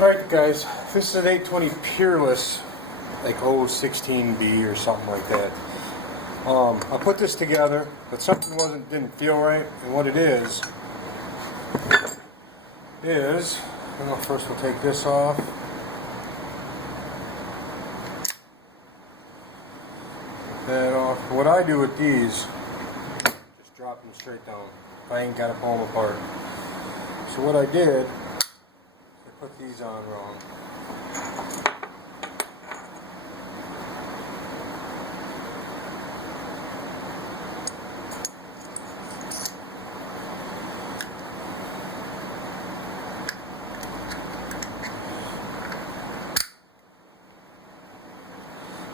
Alright guys, this is an 820 Peerless, like 016B or something like that. I put this together, but something didn't feel right, and what it is, first we'll take this off. Take that off. What I do with these, just drop them straight down. I ain't got to pull them apart. So what I did, I put these on wrong.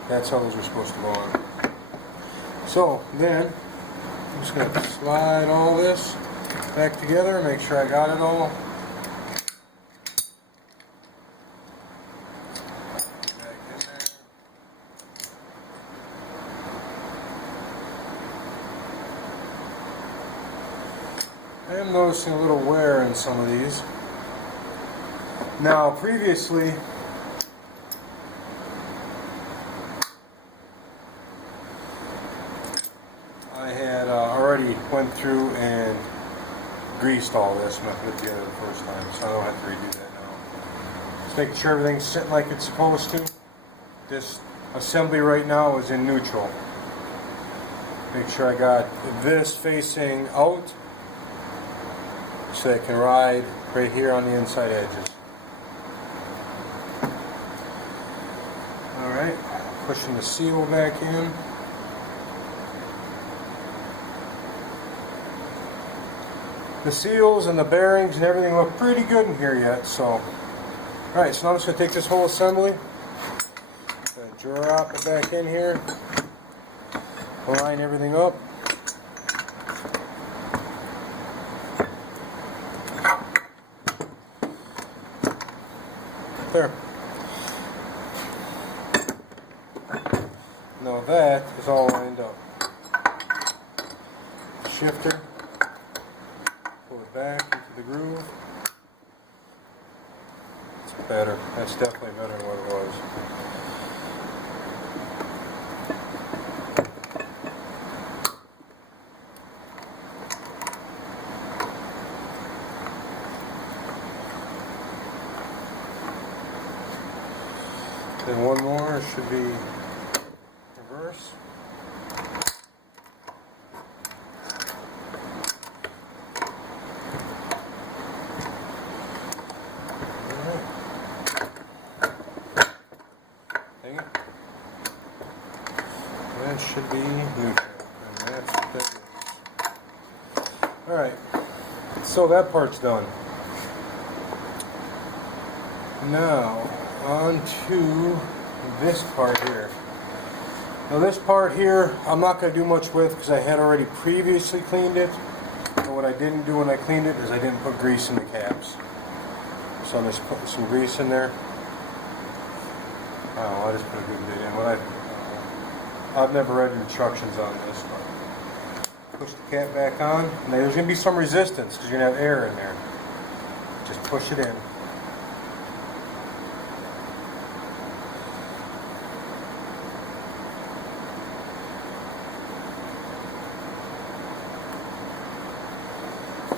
That's how those are supposed to go on. So then, I'm just going to slide all this back together and make sure I got it all. Back in there. I am noticing a little wear in some of these. Now, previously, I had already went through and greased all this when I put it together the first time, so I don't have to redo that now. Just making sure everything's sitting like it's supposed to. This assembly right now is in neutral. Make sure I got this facing out so it can ride right here on the inside edges. Alright, pushing the seal back in. The seals and the bearings and everything look pretty good in here yet, so. Alright, so now I'm just going to take this whole assembly, drop it back in here, line everything up. There. Now that is all lined up. Shifter. Pull it back into the groove. It's better. That's definitely better than what it was. Then one more, it should be reverse. That should be neutral, and that's what that is. Alright, so that part's done. Now, on to this part here. Now this part here, I'm not going to do much with because I had already previously cleaned it. But what I didn't do when I cleaned it is I didn't put grease in the caps. So I'm just putting some grease in there. Oh, I just put a good bit in. I've never read instructions on this. Push the cap back on. Now there's going to be some resistance because you're going to have air in there. Just push it in.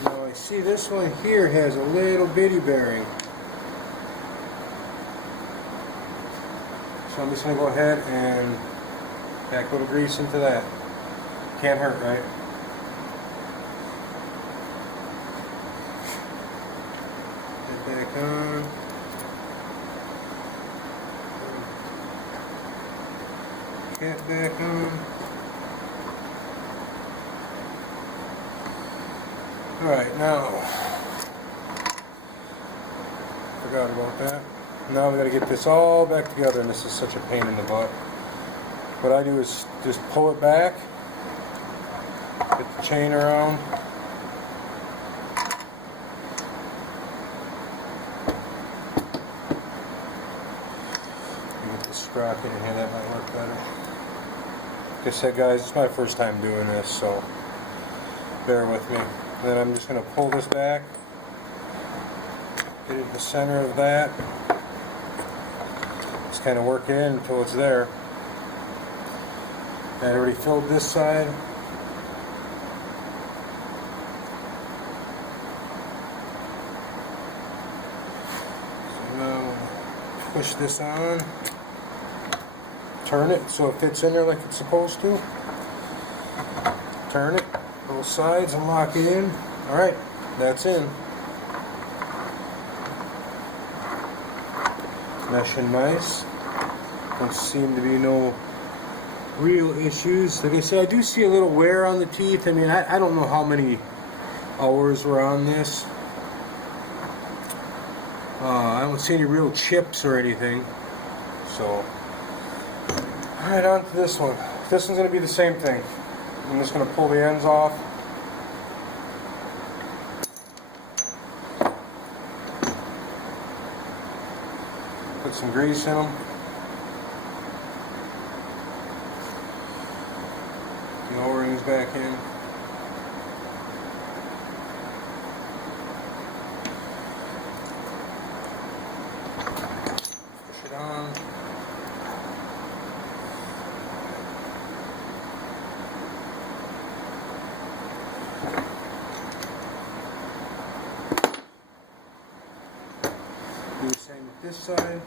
Now I see this one here has a little bitty bearing. So I'm just going to go ahead and pack a little grease into that. Can't hurt, right? Get back on. Cap back on. Alright, now, forgot about that. Now we got to get this all back together, and this is such a pain in the butt. What I do is just pull it back, get the chain around, and get the sprocket in here. That might work better. Like I said, guys, it's my first time doing this, so bear with me. And then I'm just going to pull this back. Get it in the center of that. Just kind of work it in until it's there. I already filled this side. So now push this on. Turn it so it fits in there like it's supposed to. Turn it, both sides, and lock it in. Alright, that's in. Meshing nice. Don't seem to be no real issues. Like I said, I do see a little wear on the teeth. I mean, I don't know how many hours we're on this. I don't see any real chips or anything. So, alright, on to this one. This one's going to be the same thing. I'm just going to pull the ends off. Put some grease in them. The O-rings back in. Push it on. Do the same with this side.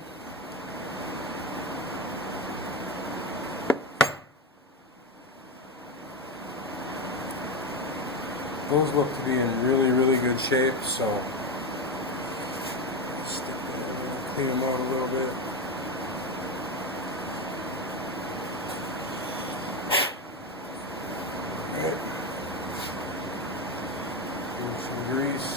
Those look to be in really, really good shape, so stick that in, clean them out a little bit. Alright. Give some grease.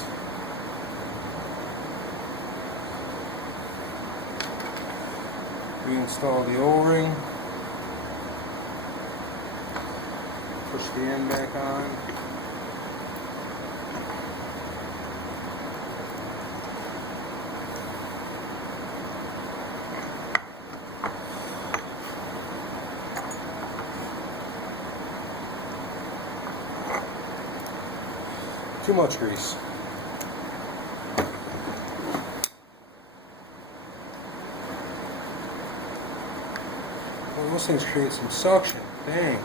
Reinstall the O-ring. Push the end back on. Too much grease. Well, those things create some suction. Dang.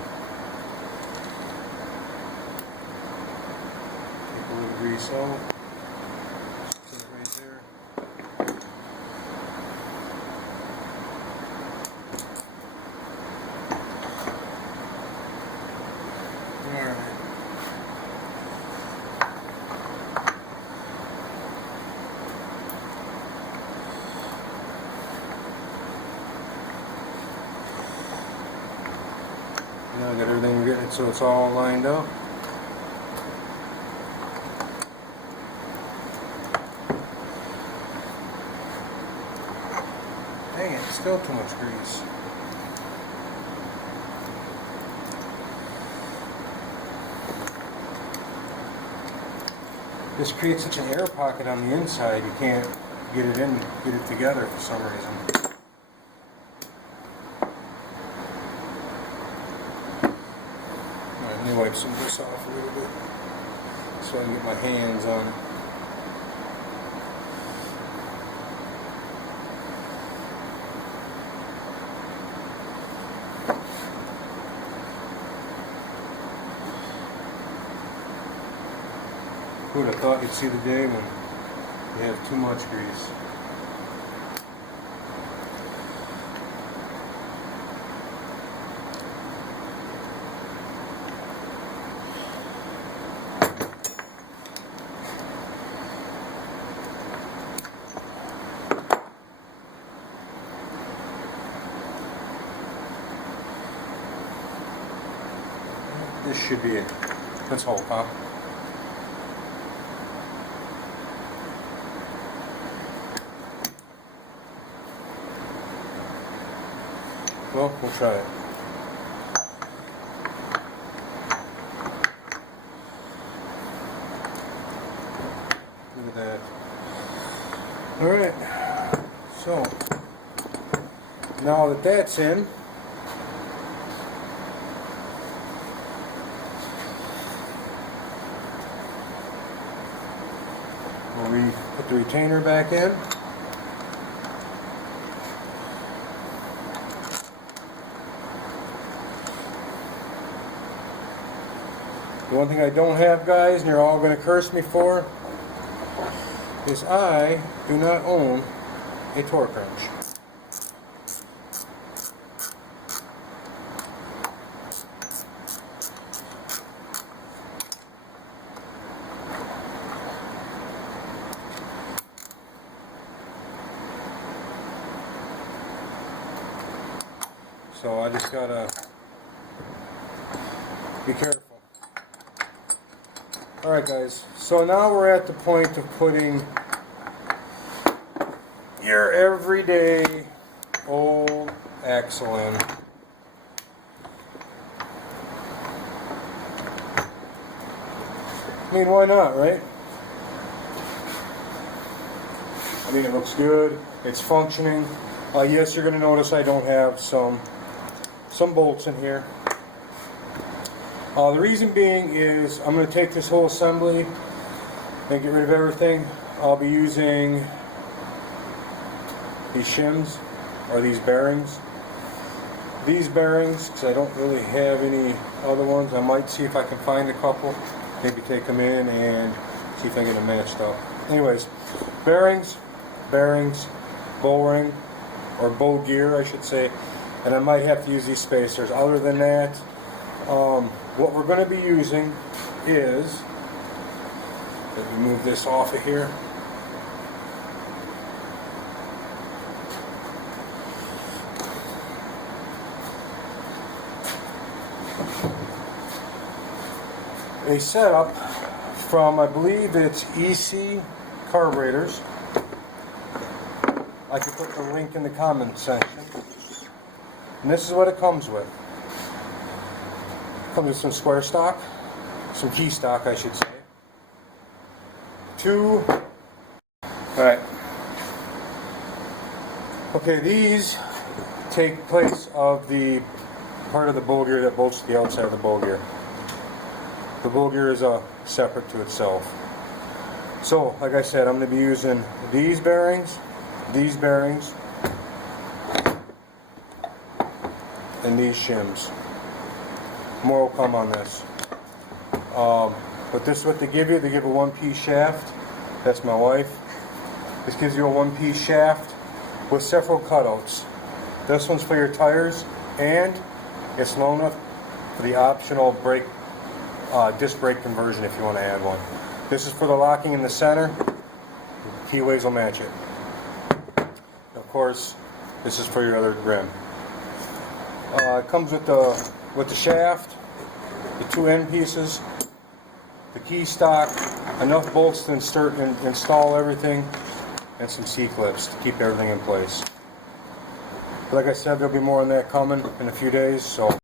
Take a little grease out. Put it right there. Alright. Now I got everything getting it so it's all lined up. Dang it, still too much grease. This creates such an air pocket on the inside, you can't get it in, get it together for some reason. Let me wipe some of this off a little bit so I can get my hands on it. Who would have thought you'd see the day when you have too much grease? This should be it. Let's hold, huh? Well, we'll try it. Look at that. Alright, so now that that's in, we'll Put the retainer back in. The one thing I don't have, guys, and you're all going to curse me for, is I do not own a torque wrench. So I just gotta be careful. Alright guys, so now we're at the point of putting your everyday old axle in. I mean, why not, right? I mean, it looks good, it's functioning. Yes, you're going to notice I don't have some bolts in here. The reason being is I'm going to take this whole assembly and get rid of everything. I'll be using these shims, or these bearings. These bearings, because I don't really have any other ones. I might see if I can find a couple, maybe take them in and see if I can get them matched up. Anyways, bearings, bow ring, or bow gear I should say, and I might have to use these spacers. Other than that, what we're going to be using is, let me move this off of here. A setup from, I believe it's EC Carburetors. I can put the link in the comment section. And this is what it comes with. Comes with some square stock, some key stock I should say. Alright. Okay, these take place of the part of the bowl gear that bolts to the outside of the bowl gear. The bowl gear is separate to itself. So, like I said, I'm going to be using these bearings, and these shims. More will come on this. But this is what they give you. They give a one-piece shaft. That's my wife. This gives you a one-piece shaft with several cutouts. This one's for your tires, and it's long enough for the optional brake, disc brake conversion if you want to add one. This is for the locking in the center. Keyways will match it. Of course, this is for your other rim. It comes with the shaft, the two end pieces, the key stock, enough bolts to install everything, and some C-clips to keep everything in place. But like I said, there'll be more on that coming in a few days. So.